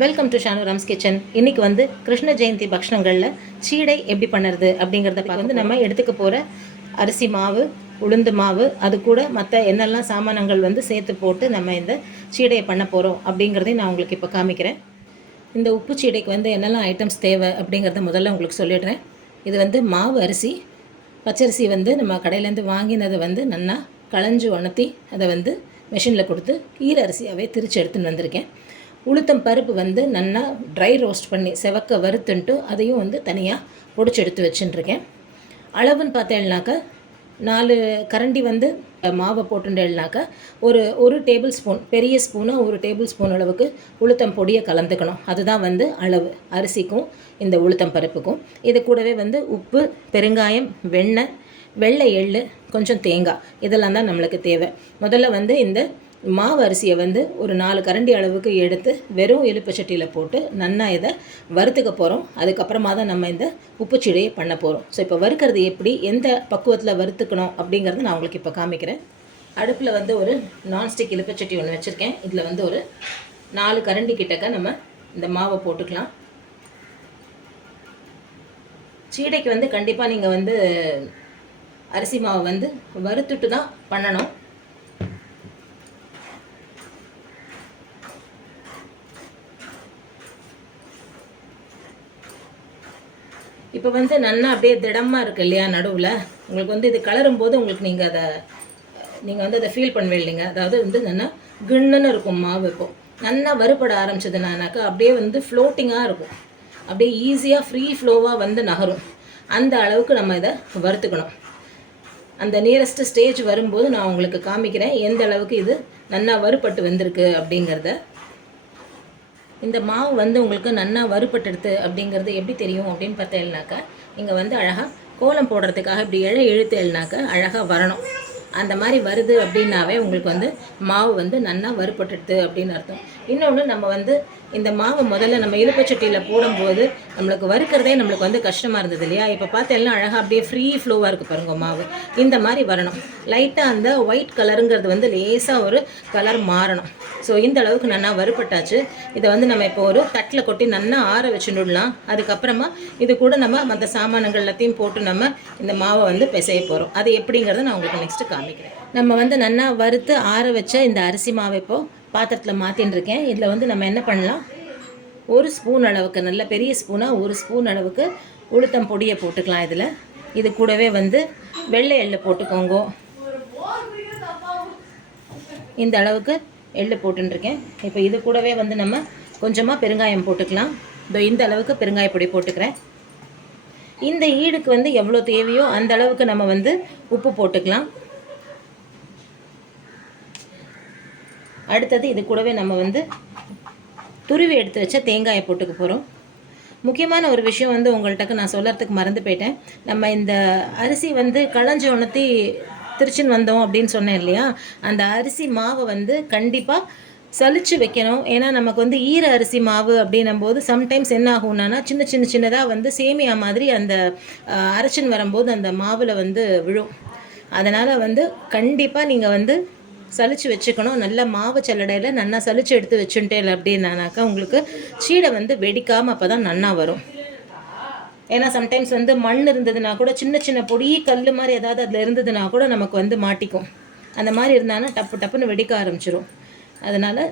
Welcome to ஷானுராம்ஸ் kitchen இன்னைக்கு வந்து கிருஷ்ண ஜெயந்தி பக்ஷணங்களில் சீடை எப்படி பண்ணுறது அப்படிங்கிறத பார்க்க வந்து நம்ம எடுத்துக்க போகிற அரிசி மாவு உளுந்து மாவு அது கூட மற்ற என்னெல்லாம் சாமானங்கள் வந்து சேர்த்து போட்டு நம்ம இந்த சீடையை பண்ண போகிறோம் அப்படிங்கிறதையும் நான் உங்களுக்கு இப்போ காமிக்கிறேன். இந்த உப்பு சீடைக்கு வந்து என்னெல்லாம் ஐட்டம்ஸ் தேவை அப்படிங்கிறத முதல்ல உங்களுக்கு சொல்லிடுறேன். இது வந்து மாவு அரிசி. பச்சரிசி வந்து நம்ம கடையிலேருந்து வாங்கினதை வந்து நல்லா களைஞ்சு உணர்த்தி அதை வந்து மிஷினில் கொடுத்து ஈர அரிசியாகவே திரிச்சு எடுத்துன்னு வந்திருக்கேன். உளுத்தம் பருப்பு வந்து நல்லா ட்ரை ரோஸ்ட் பண்ணி செவக்க வறுத்துன்ட்டு அதையும் வந்து தனியாக பொடிச்சு எடுத்து வச்சுட்டுருக்கேன். அளவுன்னு பார்த்தேன்னாக்கா நாலு கரண்டி வந்து மாவை போட்டுட்டேன்னாக்கா ஒரு ஒரு டேபிள் ஸ்பூன் பெரிய ஸ்பூனாக ஒரு டேபிள் ஸ்பூன் அளவுக்கு உளுத்தம் பொடியை கலந்துக்கணும். அதுதான் வந்து அளவு. அரிசிக்கும் இந்த உளுத்தம் பருப்புக்கும். இது கூடவே வந்து உப்பு பெருங்காயம் வெண்ணெய் வெள்ளை எள்ளு கொஞ்சம் தேங்காய். இதெல்லாம் தான் நம்மளுக்கு தேவை. முதல்ல வந்து இந்த மாவு அரிசியை வந்து ஒரு நாலு கரண்டி அளவுக்கு எடுத்து வெறும் எலுப்பச்சட்டியில் போட்டு நன்னா இதை வறுத்துக்க போகிறோம் அதுக்கப்புறமா தான் நம்ம இந்த உப்புச்சீடையை பண்ண போகிறோம் ஸோ இப்போ வறுக்கிறது எப்படி? எந்த பக்குவத்தில் வறுத்துக்கணும் அப்படிங்கிறத நான் உங்களுக்கு இப்போ காமிக்கிறேன். அடுப்பில் வந்து ஒரு நான்ஸ்டிக் இலுப்பச்சட்டி ஒன்று வச்சுருக்கேன். இதில் வந்து ஒரு நாலு கரண்டி கிட்டக்க நம்ம இந்த மாவை போட்டுக்கலாம். சீடைக்கு வந்து கண்டிப்பாக நீங்கள் வந்து அரிசி மாவை வந்து வறுத்துட்டு தான் பண்ணணும். இப்போ வந்து நல்லா அப்படியே திடமாக இருக்கு இல்லையா நடுவில்? உங்களுக்கு வந்து இது கலரும் போது உங்களுக்கு நீங்கள் அதை நீங்கள் வந்து அதை ஃபீல் பண்ணுவே இல்லைங்க. அதாவது வந்து நல்லா கிண்ணுன்னு இருக்கும் மாவு இப்போ. நல்லா வறுபட ஆரம்பிச்சதுனானாக்கா அப்படியே வந்து ஃப்ளோட்டிங்காக இருக்கும். அப்படியே ஈஸியாக ஃப்ரீ ஃப்ளோவாக வந்து நகரும். அந்த அளவுக்கு நம்ம இதை வறுத்துக்கணும். அந்த நியரஸ்ட் ஸ்டேஜ் வரும்போது நான் உங்களுக்கு காமிக்கிறேன் எந்த அளவுக்கு இது நல்லா வறுபட்டு வந்திருக்கு அப்படிங்கிறத. இந்த மாவு வந்து உங்களுக்கு நன்னா வறுபட்டுடுது அப்படிங்கிறது எப்படி தெரியும் அப்படின்னு பார்த்தேன்னாக்கா இங்கே வந்து அழகாக கோலம் போடுறதுக்காக இப்படி இழை இழுத்தேல்னாக்கா அழகாக வரணும். அந்த மாதிரி வருது அப்படின்னாவே உங்களுக்கு வந்து மாவு வந்து நன்னா வறுபட்டுடுது அப்படின்னு அர்த்தம். இன்னொன்று நம்ம வந்து இந்த மாவு முதல்ல நம்ம இழுப்பச்சட்டியில் போடும்போது நம்மளுக்கு வறுக்கிறதே நம்மளுக்கு வந்து கஷ்டமாக இருந்தது இல்லையா? இப்போ பார்த்து எல்லாம் அழகாக அப்படியே ஃப்ரீ ஃப்ளோவாக இருக்குது பாருங்க மாவு. இந்த மாதிரி வரணும். லைட்டாக அந்த ஒயிட் கலருங்கிறது வந்து லேசாக ஒரு கலர் மாறணும். ஸோ இந்த அளவுக்கு நல்லா வறுப்பட்டாச்சு இதை வந்து நம்ம இப்போ ஒரு தட்டில் கொட்டி நல்லா ஆற வச்சுடலாம் அதுக்கப்புறமா இது கூட நம்ம மற்ற சாமானங்கள் எல்லாத்தையும் போட்டு நம்ம இந்த மாவை வந்து பிசைய போகிறோம் அது எப்படிங்கிறத நான் உங்களுக்கு நெக்ஸ்ட்டு காமிக்கிறேன். நம்ம வந்து நல்லா வறுத்து ஆற வச்ச இந்த அரிசி மாவை இப்போ பாத்திரத்தில் மாற்றின்னு இருக்கேன் இதில் வந்து நம்ம என்ன பண்ணலாம்? ஒரு ஸ்பூன் அளவுக்கு நல்ல பெரிய ஸ்பூனாக ஒரு ஸ்பூன் அளவுக்கு உளுத்தம் பொடியை போட்டுக்கலாம் இதில். இது கூடவே வந்து வெள்ளை எள்ளு போட்டுக்கோங்க. இந்த அளவுக்கு எள்ளு போட்டுருக்கேன் இப்போ இது கூடவே வந்து நம்ம கொஞ்சமாக பெருங்காயம் போட்டுக்கலாம். இதோ இந்த அளவுக்கு பெருங்காய பொடி போட்டுக்கிறேன். இந்த ஈடுக்கு வந்து எவ்வளோ தேவையோ அந்த அளவுக்கு நம்ம வந்து உப்பு போட்டுக்கலாம். அடுத்தது இது கூடவே நம்ம வந்து துருவி எடுத்து வச்ச தேங்காயை போட்டுக்க போகிறோம் முக்கியமான ஒரு விஷயம் வந்து உங்கள்கிட்ட நான் சொல்லறதுக்கு மறந்து போயிட்டேன். நம்ம இந்த அரிசி வந்து களைஞ்சு உணர்த்தி திருச்சின்னு வந்தோம் அப்படின்னு சொன்னேன் இல்லையா? அந்த அரிசி மாவை வந்து கண்டிப்பாக சலிச்சு வைக்கணும். ஏன்னா நமக்கு வந்து ஈர அரிசி மாவு அப்படின்னும் போது சம்டைம்ஸ் என்ன ஆகும்னா சின்ன சின்ன சின்னதாக வந்து சேமியா மாதிரி அந்த அரைச்சின்னு வரும்போது அந்த மாவில் வந்து விழும். அதனால் வந்து கண்டிப்பாக நீங்கள் வந்து சலிச்சு வச்சுக்கணும். நல்ல மாவு சல்லடையில் நல்லா சலிச்சு எடுத்து வச்சுட்டேன் அப்படின்னாக்கா உங்களுக்கு சீடை வந்து வெடிக்காமல் அப்போ தான் நன்னா வரும். ஏன்னா சம்டைம்ஸ் வந்து மண் இருந்ததுன்னா கூட சின்ன சின்ன பொடி கல் மாதிரி ஏதாவது அதில் இருந்ததுன்னா கூட நமக்கு வந்து மாட்டிக்கும். அந்த மாதிரி இருந்தாலும் டப்பு டப்புன்னு வெடிக்க ஆரம்பிச்சிடும் அதனால்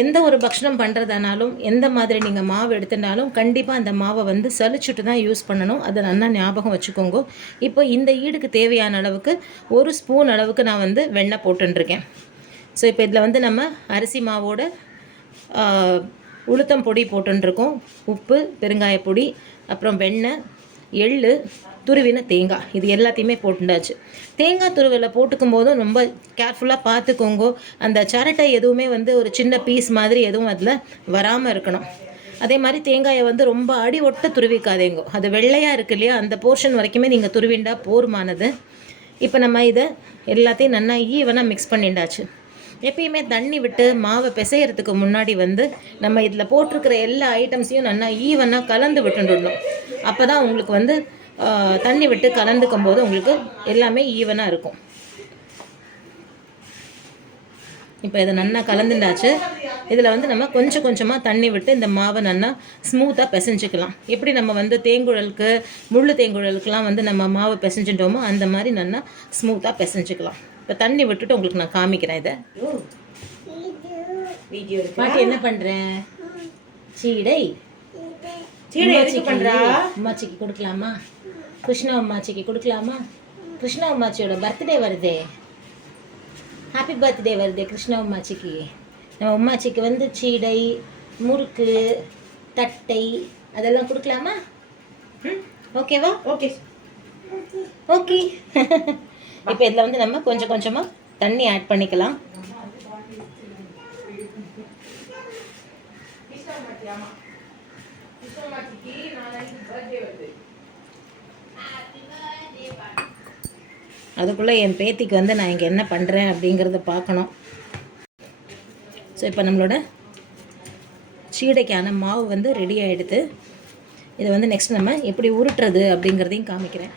எந்த ஒரு பக்ஷணம் பண்ணுறதானாலும் எந்த மாதிரி நீங்கள் மாவு எடுத்துனாலும் கண்டிப்பாக அந்த மாவை வந்து சளிச்சுட்டு தான் யூஸ் பண்ணணும். அதை நல்லா ஞாபகம் வச்சுக்கோங்க. இப்போ இந்த ஈடுக்கு தேவையான அளவுக்கு ஒரு ஸ்பூன் அளவுக்கு நான் வந்து வெண்ணெய் போட்டுருக்கேன் ஸோ இப்போ இதில் வந்து நம்ம அரிசி மாவோட உளுத்தம் பொடி போட்டுருக்கோம் உப்பு பெருங்காய பொடி அப்புறம் வெண்ணெய் எள்ளு துருவின தேங்காய். இது எல்லாத்தையுமே போட்டுண்டாச்சு. தேங்காய் துருவில் போட்டுக்கும் போதும் ரொம்ப கேர்ஃபுல்லாக பார்த்துக்கோங்க. அந்த சரட்டை எதுவுமே வந்து ஒரு சின்ன பீஸ் மாதிரி எதுவும் அதில் வராமல் இருக்கணும். அதே மாதிரி தேங்காயை வந்து ரொம்ப அடி ஒட்ட துருவிக்காதேங்கோ. அது வெள்ளையாக இருக்கு இல்லையா? அந்த போர்ஷன் வரைக்குமே நீங்கள் துருவிண்டா போருமானது. இப்போ நம்ம இதை எல்லாத்தையும் நல்லா ஈவனாக மிக்ஸ் பண்ணிண்டாச்சு. எப்பயுமே தண்ணி விட்டு மாவை பிசையறதுக்கு முன்னாடி வந்து நம்ம இதில் போட்டிருக்கிற எல்லா ஐட்டம்ஸையும் நல்லா ஈவனாக கலந்து விட்டுடணும் அப்போ தான் உங்களுக்கு வந்து தண்ணி விட்டு கலந்துக்கும் போது உங்களுக்கு எல்லாமே ஈவனாக இருக்கும். இப்போ இதை நல்லா கலந்துண்டாச்சு. இதில் வந்து நம்ம கொஞ்சம் கொஞ்சமாக தண்ணி விட்டு இந்த மாவை நல்லா ஸ்மூத்தாக பிசைஞ்சிக்கலாம். எப்படி நம்ம வந்து தேங்குழலுக்கு முள்ளு தேங்குழலுக்குலாம் வந்து நம்ம மாவை பிசைஞ்சிட்டோமோ அந்த மாதிரி நல்லா ஸ்மூத்தாக பிசைஞ்சிக்கலாம். இப்போ தண்ணி விட்டுட்டு உங்களுக்கு நான் காமிக்கிறேன் இதை. வீடியோ பாட்டி என்ன பண்ணுறேன் சீடை. சீடை பண்றா? அம்மாச்சிக்கு கொடுக்கலாமா? கிருஷ்ணா அம்மாச்சிக்கு கொடுக்கலாமா? கிருஷ்ணா அம்மாச்சியோட பர்த்டே வருதே. ஹாப்பி பர்த்டே வருதே கிருஷ்ணா அம்மாச்சிக்கு. நம்ம அம்மாச்சிக்கு வந்து சீடை முறுக்கு தட்டை அதெல்லாம் கொடுக்கலாமா? ம் ஓகேவா ஓகே ஓகே இப்போ இதில் வந்து நம்ம கொஞ்சம் கொஞ்சமாக தண்ணி ஆட் பண்ணிக்கலாம். அதுக்குள்ளே என் பேத்திக்கு வந்து நான் இங்கே என்ன பண்ணுறேன் அப்படிங்கிறத பார்க்கணும். ஸோ இப்போ நம்மளோட சீடைக்கான மாவு வந்து ரெடி ஆகிடுது இதை வந்து நெக்ஸ்ட் நம்ம எப்படி உருட்டுறது அப்படிங்கிறதையும் காமிக்கிறேன்.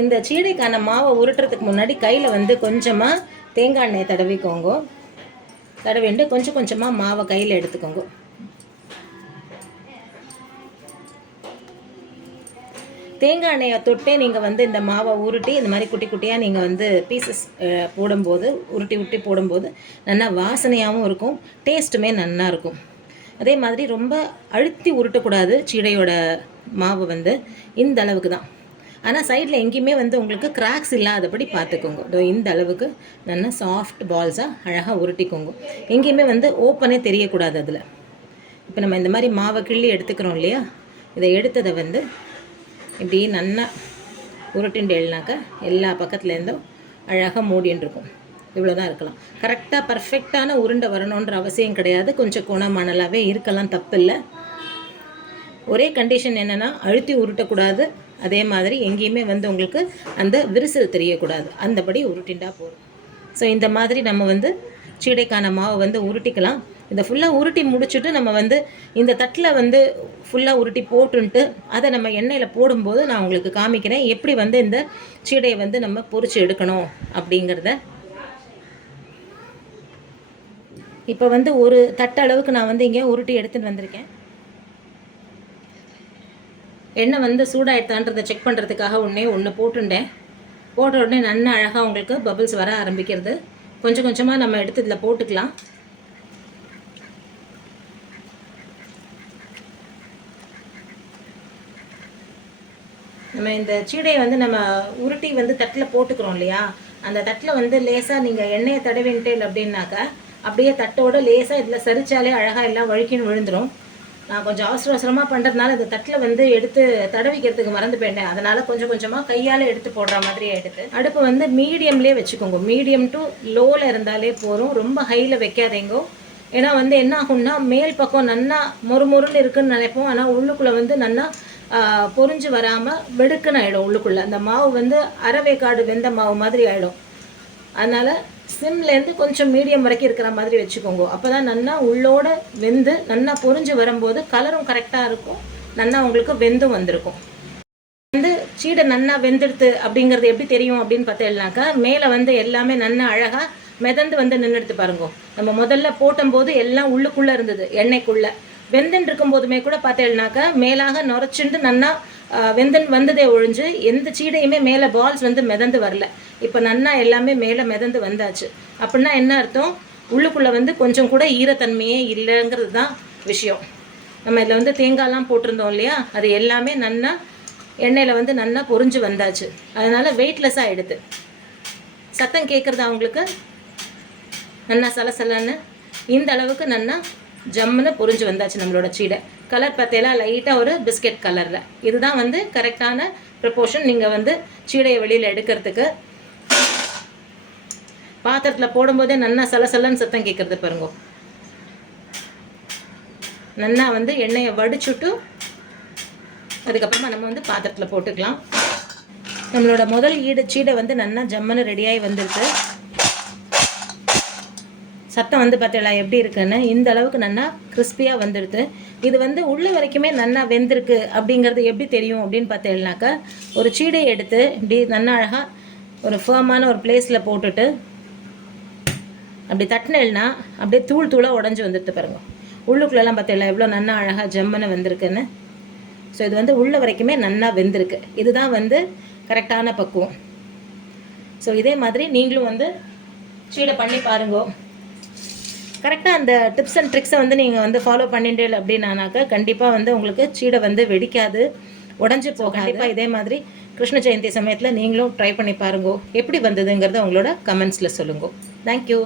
இந்த சீடைக்கான மாவை உருட்டுறதுக்கு முன்னாடி கையில் வந்து கொஞ்சமாக தேங்காய் எண்ணெய் தடவிக்கோங்க. தடவிண்டு கொஞ்சம் கொஞ்சமாக மாவை கையில் எடுத்துக்கோங்க. தேங்காய் எண்ணெயை தொட்டே நீங்கள் வந்து இந்த மாவை உருட்டி இந்த மாதிரி குட்டி குட்டியாக நீங்கள் வந்து பீசஸ் போடும்போது உருட்டி உருட்டி போடும்போது நல்லா வாசனையாகவும் இருக்கும் டேஸ்ட்டுமே நல்லா இருக்கும். அதே மாதிரி ரொம்ப அழுத்தி உருட்டக்கூடாது சீடையோட மாவு வந்து இந்த அளவுக்கு தான். ஆனால் சைடில் எங்கேயுமே வந்து உங்களுக்கு கிராக்ஸ் இல்லாதபடி பார்த்துக்கோங்க. இதோ இந்த அளவுக்கு நல்லா சாஃப்ட் பால்ஸாக அழகாக உருட்டிக்கோங்க. எங்கேயுமே வந்து ஓப்பனே தெரியக்கூடாது அதில். இப்போ நம்ம இந்த மாதிரி மாவை கிள்ளி எடுத்துக்கிறோம் இல்லையா? இதை எடுத்ததை வந்து இப்படி நல்லா உருட்டிண்டு எழுனாக்கா எல்லா பக்கத்துலேருந்தும் அழகாக மூடின்னு இவ்வளோ தான் இருக்கலாம். கரெக்டாக பர்ஃபெக்டான உருண்டை வரணுன்ற அவசியம் கிடையாது. கொஞ்சம் குணமானலாகவே இருக்கலாம் தப்பில்லை. ஒரே கண்டிஷன் என்னென்னா அழுத்தி உருட்டக்கூடாது. அதே மாதிரி எங்கேயுமே வந்து உங்களுக்கு அந்த விரிசல் தெரியக்கூடாது. அந்தபடி உருட்டிண்டா போதும். ஸோ இந்த மாதிரி நம்ம வந்து சீடைக்கான மாவை வந்து உருட்டிக்கலாம். இந்த ஃபுல்லாக உருட்டி முடிச்சுட்டு நம்ம வந்து இந்த தட்டில் வந்து ஃபுல்லாக உருட்டி போட்டுன்ட்டு அதை நம்ம எண்ணெயில் போடும்போது நான் உங்களுக்கு காமிக்கிறேன். எப்படி வந்து இந்த சீடையை வந்து நம்ம பொறிச்சு எடுக்கணும் அப்படிங்கிறத. இப்போ வந்து ஒரு தட்டு அளவுக்கு நான் வந்து இங்கே உருட்டி எடுத்துகிட்டு வந்திருக்கேன். எண்ணெய் வந்து சூடாயிடுதான்றதை செக் பண்ணுறதுக்காக ஒன்றே ஒன்று போட்டுட்டேன் போட்ட உடனே நல்லா அழகாக உங்களுக்கு பபிள்ஸ் வர ஆரம்பிக்கிறது. கொஞ்சம் கொஞ்சமாக நம்ம எடுத்து இதில் போட்டுக்கலாம். நம்ம இந்த சீடையை வந்து நம்ம உருட்டி வந்து தட்டில் போட்டுக்கிறோம் இல்லையா? அந்த தட்டில் வந்து லேசாக நீங்கள் எண்ணெயை தடவின்ட்டேன் அப்படின்னாக்கா அப்படியே தட்டோட லேசாக இதில் சரிச்சாலே அழகாக எல்லாம் வழுக்கின்னு விழுந்துடும் நான் கொஞ்சம் அவசர அவசரமாக பண்ணுறதுனால இந்த தட்டில் வந்து எடுத்து தடவிக்கிறதுக்கு மறந்து போயிட்டேன் அதனால் கொஞ்சம் கொஞ்சமாக கையால் எடுத்து போடுற மாதிரி எடுத்து அடுப்பு வந்து மீடியம்லேயே வச்சுக்கோங்க. மீடியம் டு லோவில் இருந்தாலே போதும். ரொம்ப ஹையில் வைக்காதீங்கோ. ஏன்னா வந்து என்ன ஆகும்னா மேல் பக்கம் நன்னா மொறுமொறுன்னு இருக்குன்னு நினைப்போம். ஆனால் உள்ளுக்குள்ளே வந்து நன்னா பொறிஞ்சு வராமல் வெடுக்குன்னு ஆகிடும் உள்ளுக்குள்ளே. அந்த மாவு வந்து அரவேக்காடு வெந்த மாவு மாதிரி ஆகிடும் அதனால் சிம்லேருந்து கொஞ்சம் மீடியம் வரைக்கும் இருக்கிற மாதிரி வச்சுக்கோங்க. அப்போ தான் நல்லா உள்ளோட வெந்து நல்லா பொறிஞ்சு வரும்போது கலரும் கரெக்டாக இருக்கும். நல்லா உங்களுக்கு வெந்தும் வந்திருக்கும். வந்து சீடை நன்னா வெந்துடுது அப்படிங்கிறது எப்படி தெரியும் அப்படின்னு பார்த்தீங்கன்னாக்கா மேலே வந்து எல்லாமே நல்லா அழகாக மிதந்து வந்து நின்றுடுத்து பாருங்க. நம்ம முதல்ல போட்டும்போது எல்லாம் உள்ளுக்குள்ளே இருந்தது எண்ணெய்க்குள்ளே. வெந்தன் இருக்கும்போதுமே கூட பார்த்தேன்னாக்கா மேலாக நுரைச்சுண்டு நன்னா வெந்தன் வந்ததே ஒழிஞ்சு எந்த சீடையுமே மேலே பால்ஸ் வந்து மிதந்து வரல. இப்போ நன்னா எல்லாமே மேலே மிதந்து வந்தாச்சு. அப்படின்னா என்ன அர்த்தம்? உள்ளுக்குள்ளே வந்து கொஞ்சம் கூட ஈரத்தன்மையே இல்லைங்கிறது தான் விஷயம். நம்ம இதில் வந்து தேங்காய்லாம் போட்டிருந்தோம் இல்லையா? அது எல்லாமே நன்னா எண்ணெயில் வந்து நல்லா பொறிஞ்சு வந்தாச்சு. அதனால் வெயிட்லெஸ்ஸாக எடுத்து. சத்தம் கேட்குறது அவங்களுக்கு நன்னா சலசலன்னு? இந்த அளவுக்கு நன்னா ஜம்முன்னு புரிஞ்சு வந்தாச்சு நம்மளோட சீடை. கலர் பார்த்தீங்களா லைட்டாக ஒரு பிஸ்கெட் கலரில் இதுதான் வந்து கரெக்டான ப்ரப்போர்ஷன் நீங்கள் வந்து சீடையை வெளியில் எடுக்கிறதுக்கு. பாத்திரத்தில் போடும்போதே நன்னா சலசலன்னு சத்தம் கேட்குறது பாருங்க. நன்னா வந்து எண்ணெயை வடிச்சுட்டு அதுக்கப்புறமா நம்ம வந்து பாத்திரத்தில் போட்டுக்கலாம். நம்மளோட முதல் ஈடு சீடை வந்து நன்னா ஜம்முன்னு ரெடியாகி வந்துருக்கு. சத்தம் வந்து பார்த்தீங்களா எப்படி இருக்குன்னு இந்த அளவுக்கு நல்லா கிறிஸ்பியாக வந்துடுது இது வந்து உள்ள வரைக்குமே நல்லா வெந்திருக்கு அப்படிங்கிறது எப்படி தெரியும் அப்படின்னு பார்த்தீங்கன்னாக்கா ஒரு சீடையை எடுத்து இப்படி நல்லா அழகாக ஒரு ஃபேமான ஒரு பிளேஸில் போட்டுட்டு அப்படி தட்டினேன்னா அப்படியே தூள் தூளாக உடஞ்சி வந்துட்டு பாருங்க. உள்ளுக்குள்ளெல்லாம் பார்த்தீங்களா எவ்வளோ நல்லா அழகாக ஜம்முன்னு வந்திருக்குன்னு. ஸோ இது வந்து உள்ள வரைக்குமே நல்லா வெந்திருக்கு. இதுதான் வந்து கரெக்டான பக்குவம். ஸோ இதே மாதிரி நீங்களும் வந்து சீடை பண்ணி பாருங்க. கரெக்டாக அந்த டிப்ஸ் அண்ட் ட்ரிக்ஸை வந்து நீங்கள் வந்து ஃபாலோ பண்ணிட்டு அப்படின்னானாக்கா கண்டிப்பாக வந்து உங்களுக்கு சீடை வந்து வெடிக்காது உடஞ்சி போக கண்டிப்பாக இதே மாதிரி கிருஷ்ண ஜெயந்தி சமயத்தில் நீங்களும் ட்ரை பண்ணி பாருங்க எப்படி வந்ததுங்கிறத உங்களோட கமெண்ட்ஸில் சொல்லுங்க. தேங்க்யூ